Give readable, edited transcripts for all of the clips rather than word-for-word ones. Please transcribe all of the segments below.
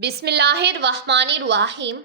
بسم اللہ الرحمن الرحیم۔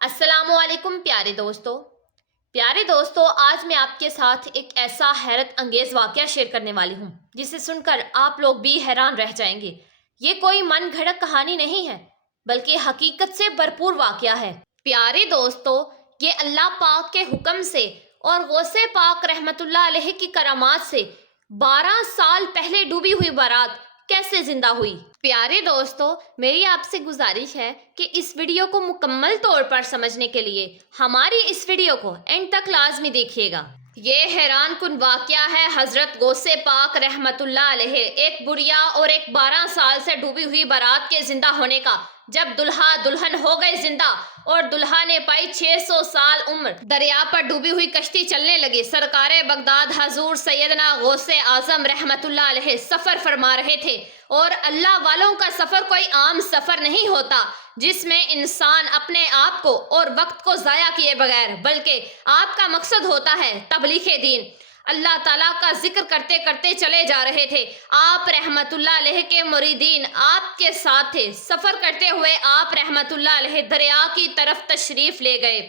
السلام علیکم پیارے دوستو، آج میں آپ کے ساتھ ایک ایسا حیرت انگیز واقعہ شیئر کرنے والی ہوں جسے سن کر آپ لوگ بھی حیران رہ جائیں گے۔ یہ کوئی من گھڑت کہانی نہیں ہے بلکہ حقیقت سے بھرپور واقعہ ہے۔ پیارے دوستو، یہ اللہ پاک کے حکم سے اور غوث پاک رحمت اللہ علیہ کی کرامات سے 12 سال پہلے ڈوبی ہوئی بارات کیسے زندہ ہوئی۔ پیارے دوستو، میری آپ سے گزارش ہے کہ اس ویڈیو کو مکمل طور پر سمجھنے کے لیے ہماری اس ویڈیو کو اینڈ تک لازمی دیکھیے گا۔ یہ حیران کن واقعہ ہے حضرت غوث پاک رحمت اللہ علیہ، ایک بڑھیا اور ایک 12 سال سے ڈوبی ہوئی بارات کے زندہ ہونے کا۔ جب دلہا دلہن ہو گئے زندہ اور دلہا نے پائی 600 سال عمر، دریا پر ڈوبی ہوئی کشتی چلنے لگی۔ سرکار بغداد حضور سیدنا غوث اعظم رحمت اللہ علیہ سفر فرما رہے تھے، اور اللہ والوں کا سفر کوئی عام سفر نہیں ہوتا جس میں انسان اپنے آپ کو اور وقت کو ضائع کیے بغیر، بلکہ آپ کا مقصد ہوتا ہے تبلیغ دین۔ اللہ تعالیٰ کا ذکر کرتے کرتے چلے جا رہے تھے۔ آپ رحمت اللہ علیہ کے مریدین آپ کے ساتھ تھے۔ سفر کرتے ہوئے آپ رحمت اللہ علیہ دریا کی طرف تشریف لے گئے۔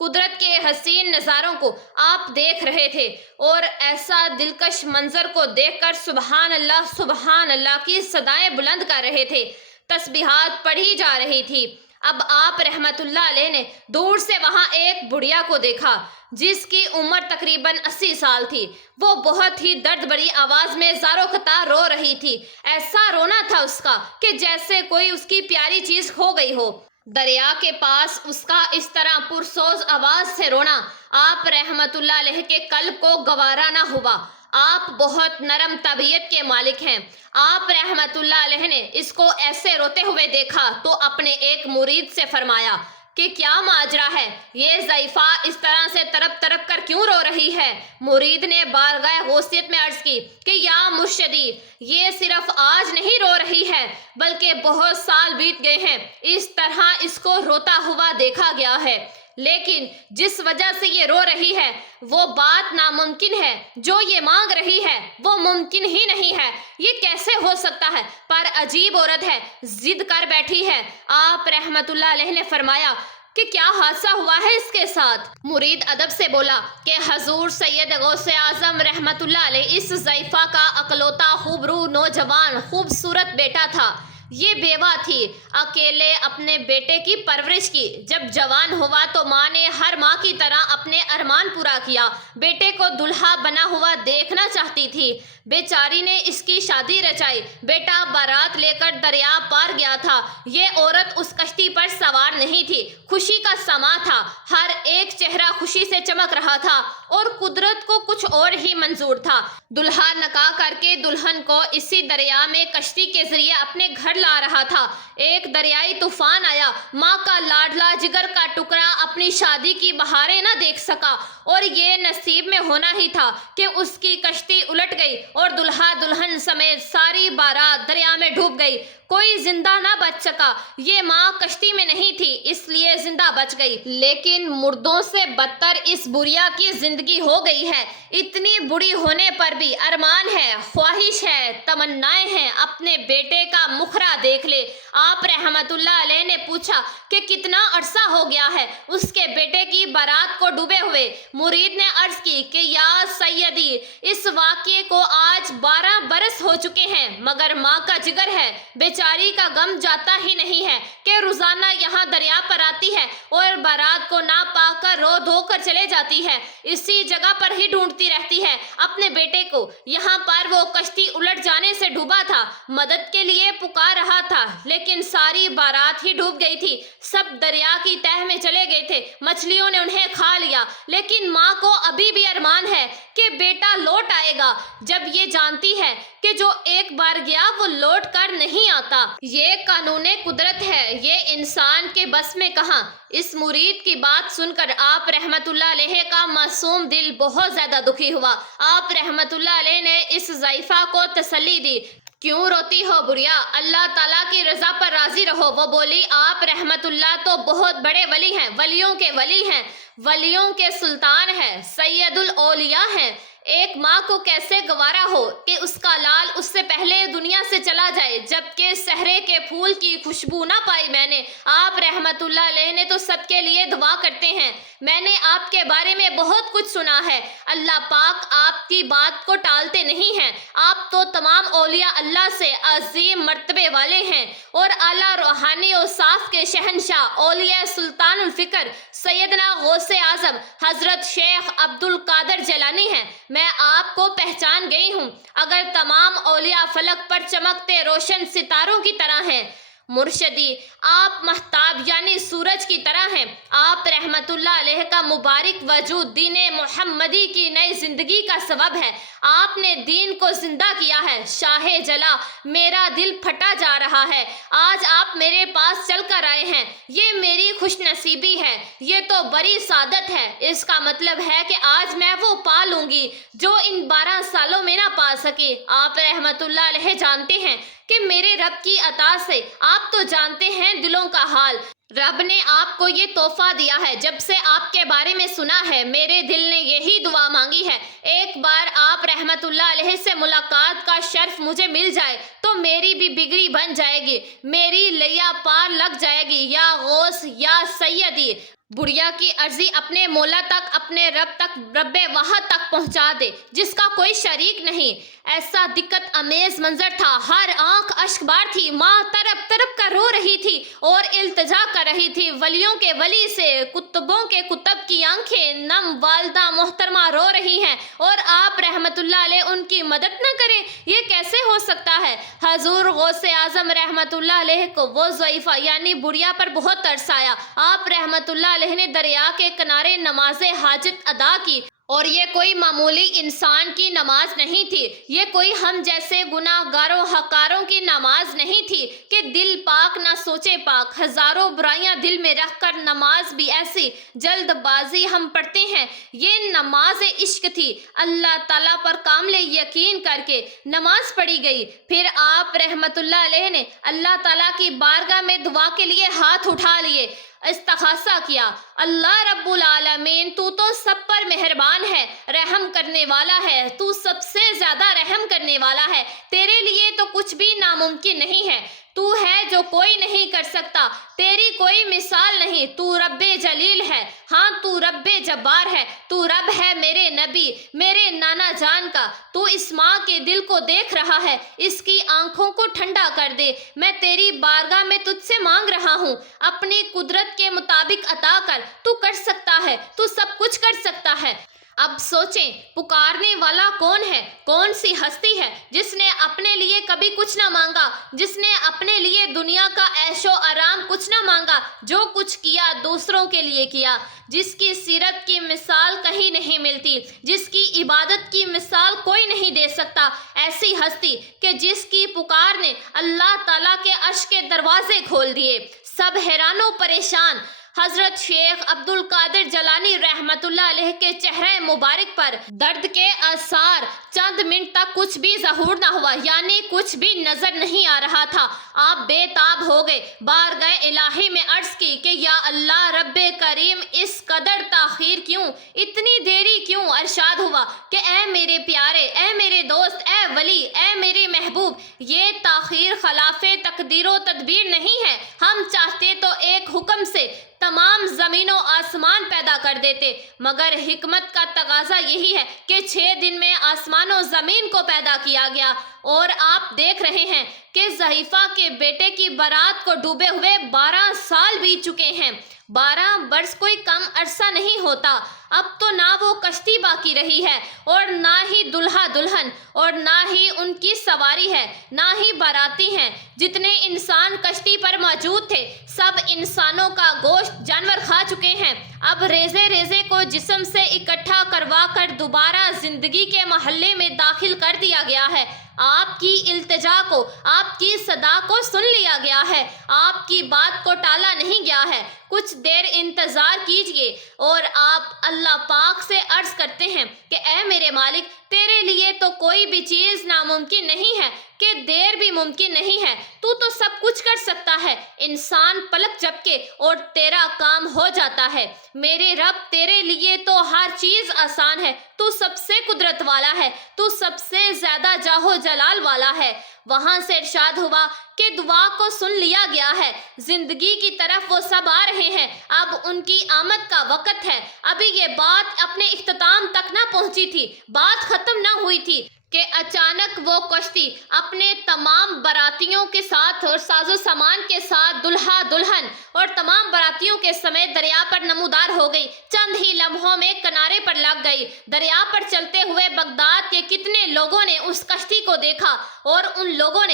قدرت کے حسین نظاروں کو آپ دیکھ رہے تھے اور ایسا دلکش منظر کو دیکھ کر سبحان اللہ کی صدائیں بلند کر رہے تھے، تسبیحات پڑھی جا رہی تھی۔ اب آپ رحمت اللہ علیہ نے دور سے وہاں ایک بڑھیا کو دیکھا جس کی عمر تقریباً 80 سال تھی۔ وہ بہت ہی درد بھری آواز میں زاروں قطار رو رہی تھی۔ ایسا رونا تھا اس کا کہ جیسے کوئی اس کی پیاری چیز کھو گئی ہو۔ دریا کے پاس اس کا اس طرح پرسوز آواز سے رونا آپ رحمت اللہ علیہ کے قلب کو گوارا نہ ہوا۔ آپ بہت نرم طبیعت کے مالک ہیں۔ آپ رحمت اللہ علیہ نے اس کو ایسے روتے ہوئے دیکھا تو اپنے ایک مرید سے فرمایا کہ کیا ماجرا ہے، یہ ضعیفہ اس طرح سے تڑپ تڑپ کر کیوں رو رہی ہے؟ مرید نے بارگاہ غوثیت میں عرض کی کہ یا مرشدی، یہ صرف آج نہیں رو رہی ہے بلکہ بہت سال بیت گئے ہیں اس طرح اس کو روتا ہوا دیکھا گیا ہے، لیکن جس وجہ سے یہ رو رہی ہے وہ بات ناممکن ہے، جو یہ مانگ رہی ہے وہ ممکن ہی نہیں ہے، یہ کیسے ہو سکتا ہے؟ پر عجیب عورت ہے، ضد کر بیٹھی ہے۔ آپ رحمت اللہ علیہ نے فرمایا کہ کیا حادثہ ہوا ہے اس کے ساتھ؟ مرید ادب سے بولا کہ حضور سید غوث اعظم رحمت اللہ علیہ اس ضعیفہ کا اکلوتا خوبرو نوجوان خوبصورت بیٹا تھا۔ یہ بیوہ تھی، اکیلے اپنے بیٹے کی پرورش کی۔ جب جوان ہوا تو ماں نے ہر ماں کی طرح اپنے ارمان پورا کیا، بیٹے کو دلہا بنا ہوا دیکھنا چاہتی تھی۔ بیچاری نے اس کی شادی رچائی، بیٹا بارات لے کر دریا پار گیا تھا۔ یہ عورت اس کشتی پر سوار نہیں تھی، خوشی کا سما تھا، ہر ایک چہرہ خوشی سے چمک رہا تھا اور قدرت کو کچھ اور ہی منظور تھا۔ دلہا نکاح کر کے دلہن کو اسی دریا میں کشتی کے ذریعے اپنے گھر لا رہا تھا۔ ایک دریائی طوفان آیا، ماں کا لاڈلا جگر کا ٹکڑا اپنی شادی کی بہاریں نہ دیکھ سکا، اور یہ نصیب میں ہونا ہی تھا کہ اس کی کشتی الٹ گئی اور دلہا دلہن سمیت ساری بارات دریا میں ڈوب گئی۔ کوئی زندہ نہ بچ سکا۔ یہ ماں کشتی میں نہیں تھی اس لیے زندہ بچ گئی، لیکن مردوں سے بدتر اس بڑھیا کی زندگی ہو گئی ہے۔ اتنی بوڑھی ہونے پر بھی ارمان ہے، خواہش ہے، تمنائیں ہیں، اپنے بیٹے کا مکھڑا دیکھ لے۔ آپ رحمت اللہ علیہ نے پوچھا کہ کتنا عرصہ ہو گیا ہے اس کے بیٹے کی بارات کو ڈوبے ہوئے؟ مرید نے عرض کی کہ یا سیدی، اس واقعے کو آج 12 برس ہو چکے ہیں، مگر ماں کا جگر ہے، بیچاری کا غم جاتا ہی نہیں ہے کہ روزانہ یہاں دریا پر آتی ہے اور بارات کو نہ پا کر رو دھو کر چلے جاتی ہے، اسی جگہ پر ہی ڈھونڈتی رہتی ہے اپنے بیٹے کو۔ یہاں پر وہ کشتی الٹ جانے سے ڈوبا تھا، مدد کے لیے پکار رہا تھا، لیکن ساری بارات ہی ڈوب گئی تھی، سب دریا کی تہہ میں چلے گئے تھے، مچھلیوں نے انہیں کھا لیا، لیکن ماں کو ابھی بھی ارمان ہے کہ بیٹا لوٹ آئے گا، جب یہ جانتی ہے کہ جو ایک بار گیا وہ لوٹ کر نہیں آتا۔ یہ قانون قدرت ہے، یہ انسان کے بس میں کہاں۔ اس مرید کی بات سن کر آپ رحمت اللہ علیہ کا معصوم دل بہت زیادہ دکھی ہوا۔ آپ رحمت اللہ علیہ نے اس ضعیفہ کو تسلی دی۔ کیوں روتی ہو بڑھیا؟ اللہ تعالیٰ کی رضا پر راضی رہو۔ وہ بولی آپ رحمت اللہ تو بہت بڑے ولی ہیں، ولیوں کے ولی ہیں، ولیوں کے سلطان ہیں، سید الاولیاء ہیں، ایک ماں کو کیسے گوارا ہو کہ اس کا لال اس سے پہلے دنیا سے چلا جائے جبکہ سحرے کے پھول کی خوشبو نہ پائی میں نے۔ آپ رحمت اللہ علیہ نے تو سب کے لیے دعا کرتے ہیں۔ میں نے آپ کے بارے میں بہت کچھ سنا ہے۔ اللہ پاک آپ کی بات کو ٹالتے نہیں ہیں۔ آپ تو تمام اولیاء اللہ سے عظیم مرتبے والے ہیں اور اعلیٰ روحانی اوصاف کے شہنشاہ اولیاء سلطان الفکر سیدنا غوث اعظم حضرت شیخ عبد القادر جیلانی ہیں۔ میں آپ کو پہچان گئی ہوں۔ اگر تمام اولیاء فلک پر چمکتے روشن ستاروں کی طرح ہیں مرشدی، آپ مہتاب یعنی سورج کی طرح ہیں۔ آپ رحمت اللہ علیہ کا مبارک وجود دین محمدی کی نئی زندگی کا سبب ہے۔ آپ نے دین کو زندہ کیا ہے۔ شاہ جلا، میرا دل پھٹا جا رہا ہے۔ آج آپ میرے پاس چل کر آئے ہیں، یہ میری خوش نصیبی ہے، یہ تو بڑی سعادت ہے۔ اس کا مطلب ہے کہ آج میں وہ پا لوں گی جو ان 12 سالوں میں نہ پا سکی۔ آپ رحمت اللہ علیہ جانتے ہیں کہ میرے رب کی عطا سے آپ تو جانتے ہیں دلوں کا حال۔ رب نے آپ کو یہ تحفہ دیا ہے۔ جب سے آپ کے بارے میں سنا ہے میرے دل نے یہی دعا مانگی ہے، ایک بار آپ رحمت اللہ علیہ سے ملاقات کا شرف مجھے مل جائے تو میری بھی بگڑی بن جائے گی، میری لیا پار لگ جائے گی۔ یا غوث یا سیدی، بڑھیا کی عرضی اپنے مولا تک، اپنے رب تک، رب واحد تک پہنچا دے جس کا کوئی شریک نہیں۔ ایسا دقت امیز منظر تھا، ہر آنکھ اشک بار تھی۔ ماں تڑپ تڑپ کر رو رہی تھی اور التجا کر رہی تھی، ولیوں کے ولی سے کتبوں کے کتب کی آنکھیں نم والدہ محترمہ رو رہی ہیں اور آپ رحمت اللہ علیہ ان کی مدد نہ کریں، یہ کیسے ہو سکتا ہے؟ حضور غوث اعظم رحمت اللہ علیہ کو وہ ضعیفہ یعنی بڑھیا پر بہت ترس آیا۔ آپ رحمت اللہ علیہ نے دریا کے کنارے نماز حاجت ادا کی، اور یہ کوئی معمولی انسان کی نماز نہیں تھی، یہ کوئی ہم جیسے گناہ گاروں حقاروں کی نماز نہیں تھی کہ دل پاک نہ سوچے پاک۔ ہزاروں برائیاں دل میں رکھ کر نماز بھی ایسی جلد بازی ہم پڑھتے ہیں، یہ نماز عشق تھی۔ اللہ تعالیٰ پر کامل یقین کر کے نماز پڑھی گئی۔ پھر آپ رحمت اللہ علیہ نے اللہ تعالیٰ کی بارگاہ میں دعا کے لیے ہاتھ اٹھا لیے، استغاثہ کیا۔ اللہ رب العالمین، تو سب پر مہربان ہے، رحم کرنے والا ہے، تو سب سے زیادہ رحم کرنے والا ہے، تیرے لیے تو کچھ بھی ناممکن نہیں ہے، تو ہے جو کوئی نہیں کر سکتا، تیری کوئی مثال نہیں، تو رب جلیل ہے، ہاں تو رب جبار ہے، تو رب ہے میرے نبی میرے نانا جان کا، تو اس ماں کے دل کو دیکھ رہا ہے، اس کی آنکھوں کو ٹھنڈا کر دے۔ میں تیری بارگاہ میں تجھ سے مانگ رہا ہوں، اپنی قدرت کے مطابق عطا کر، تو کر سکتا ہے، تو سب کچھ کر سکتا ہے۔ اب سوچیں، پکارنے والا کون ہے؟ کون سی ہستی ہے جس نے اپنے لیے کبھی کچھ نہ مانگا، جس نے اپنے لیے دنیا کا عیش و آرام کچھ نہ مانگا، جو کچھ کیا دوسروں کے لیے کیا، جس کی سیرت کی مثال کہیں نہیں ملتی، جس کی عبادت کی مثال کوئی نہیں دے سکتا۔ ایسی ہستی کہ جس کی پکار نے اللہ تعالیٰ کے عرش کے دروازے کھول دیے۔ سب حیران و پریشان۔ حضرت شیخ عبد القادر جیلانی رحمت اللہ علیہ کے چہرے مبارک پر درد کے آثار، چند منٹ تک کچھ بھی ظہور نہ ہوا، یعنی کچھ بھی نظر نہیں آ رہا تھا۔ آپ بے تاب ہو گئے، بارگاہ الہی میں عرض کی کہ یا اللہ رب کریم، اس قدر تاخیر کیوں، اتنی دیری کیوں؟ ارشاد ہوا کہ اے میرے پیارے، اے میرے دوست، اے ولی، اے میرے محبوب، یہ تاخیر خلاف تقدیر و تدبیر نہیں ہے۔ ہم چاہتے تو ایک حکم سے تمام زمین و آسمان پیدا کر دیتے، مگر حکمت کا تقاضا یہی ہے کہ 6 دن میں آسمان و زمین کو پیدا کیا گیا، اور آپ دیکھ رہے ہیں کہ ضعیفہ کے بیٹے کی بارات کو ڈوبے ہوئے 12 سال بیت چکے ہیں۔ 12 برس کوئی کم عرصہ نہیں ہوتا۔ اب تو نہ وہ کشتی باقی رہی ہے، اور نہ ہی دلہا دلہن، اور نہ ہی ان کی سواری ہے، نہ ہی باراتی ہیں۔ جتنے انسان کشتی پر موجود تھے سب انسانوں کا گوشت جانور کھا چکے ہیں۔ اب ریزے ریزے کو جسم سے اکٹھا کروا کر دوبارہ زندگی کے محلے میں داخل کر دیا گیا ہے۔ آپ کی التجا کو، آپ کی صدا کو سن لیا گیا ہے، آپ کی بات کو ٹالا نہیں گیا ہے۔ کچھ دیر انتظار کیجئے اور آپ اللہ پاک سے عرض کرتے ہیں کہ اے میرے مالک، تیرے لیے تو کوئی بھی چیز ناممکن نہیں ہے، کہ دیر بھی ممکن نہیں ہے، تو سب کچھ کر سکتا ہے، انسان پلک جھپکے اور تیرا کام ہو جاتا ہے۔ میرے رب تیرے لیے تو ہر چیز آسان ہے، تو سب سے قدرت والا ہے، تو سب سے زیادہ جاہ و جلال والا ہے۔ وہاں سے ارشاد ہوا کہ دعا کو سن لیا گیا ہے، زندگی کی طرف وہ سب آ رہے ہیں، اب ان کی آمد کا وقت ہے۔ ابھی یہ بات اپنے اختتام تک نہ پہنچی تھی، بات ختم نہ ہوئی تھی کہ اچانک وہ کشتی اپنے تمام براتیوں کے ساتھ اور ساز و سامان کے ساتھ، دلہا دلہن اور تمام براتیوں کے سمیت دریا پر نمودار ہو گئی، چند ہی لمحوں میں کنارے پر لگ گئی۔ دریا پر چلتے ہوئے بغداد کے کتنے لوگوں نے اس کشتی کو دیکھا، اور ان لوگوں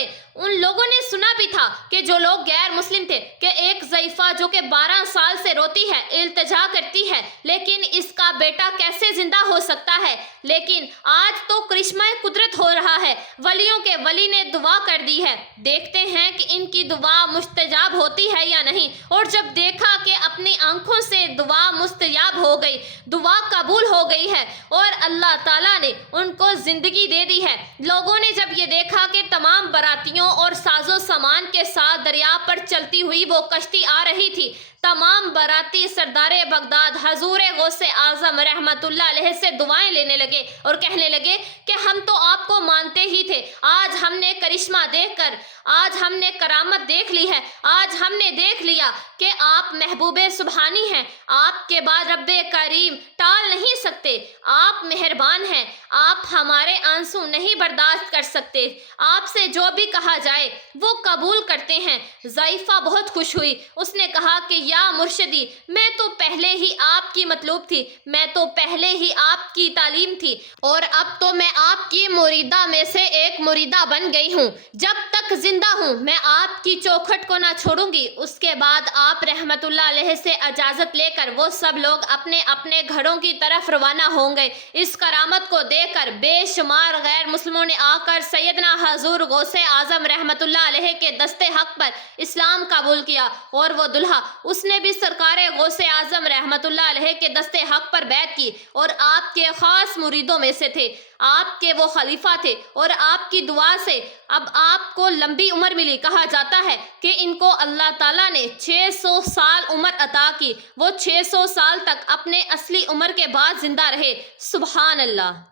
نے سنا بھی تھا کہ جو لوگ غیر مسلم تھے کہ ایک ضعیفہ جو کہ 12 سال سے روتی ہے، التجا کرتی ہے، لیکن اس کا بیٹا کیسے زندہ ہو سکتا ہے؟ لیکن آج تو کرشمہ قدرت ہو رہا ہے، ولیوں کے ولی نے دعا کر دی ہے، دیکھتے ہیں کہ ان کی دعا مستجاب ہوتی ہے یا نہیں۔ اور جب دیکھا کہ اپنی آنکھوں سے دعا مستجاب ہو گئی، دعا قبول ہو گئی ہے اور اللہ تعالیٰ نے ان کو زندگی دے دی ہے، لوگوں نے جب یہ دیکھا کہ تمام براتیوں اور ساز و سامان کے ساتھ دریا پر چلتی ہوئی وہ کشتی آ رہی تھی، تمام باراتی سردار بغداد حضور غوث اعظم رحمت اللہ علیہ سے دعائیں لینے لگے اور کہنے لگے کہ ہم تو آپ کو مانتے ہی تھے، آج ہم نے کرشمہ دیکھ کر، آج ہم نے کرامت دیکھ لی ہے، آج ہم نے دیکھ لیا کہ آپ محبوب سبحانی ہیں، آپ کے بعد رب کریم ٹال نہیں سکتے، آپ مہربان ہیں، آپ ہمارے آنسو نہیں برداشت کر سکتے، آپ سے جو بھی کہا جائے وہ قبول کرتے ہیں۔ ضعیفہ بہت خوش ہوئی، اس نے کہا کہ یا مرشدی، میں تو پہلے ہی آپ کی مطلوب تھی، میں تو پہلے ہی آپ کی تعلیم تھی، اور اب تو میں آپ کی مریدہ میں سے ایک مریدہ بن گئی ہوں، جب تک زندہ ہوں میں آپ کی چوکھٹ کو نہ چھوڑوں گی۔ اس کے بعد آپ رحمت اللہ علیہ سے اجازت لے کر وہ سب لوگ اپنے اپنے گھروں کی طرف روانہ ہوں گے۔ اس کرامت کو دیکھ کر بے شمار غیر مسلموں نے آ کر سیدنا حضور غوث اعظم رحمت اللہ علیہ کے دست حق پر اسلام قبول کیا، اور وہ دلہا اس نے بھی سرکار غوث اعظم رحمت اللہ علیہ کے دست حق پر بیعت کی اور آپ کے خاص مریدوں میں سے تھے، آپ کے وہ خلیفہ تھے، اور آپ کی دعا سے اب آپ کو لمبی عمر ملی۔ کہا جاتا ہے کہ ان کو اللہ تعالیٰ نے 600 سال عمر عطا کی، وہ 600 سال تک اپنے اصلی عمر کے بعد زندہ رہے، سبحان اللہ۔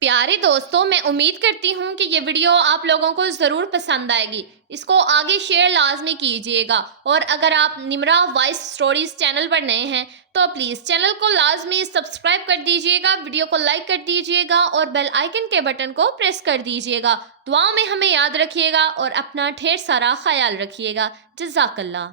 پیارے دوستوں، میں امید کرتی ہوں کہ یہ ویڈیو آپ لوگوں کو ضرور پسند آئے گی، اس کو آگے شیئر لازمی کیجیے گا، اور اگر آپ نمرا وائس سٹوریز چینل پر نئے ہیں تو پلیز چینل کو لازمی سبسکرائب کر دیجیے گا، ویڈیو کو لائک کر دیجیے گا اور بیل آئیکن کے بٹن کو پریس کر دیجیے گا۔ دعاؤں میں ہمیں یاد رکھیے گا اور اپنا ڈھیر سارا خیال رکھیے گا۔ جزاک اللہ۔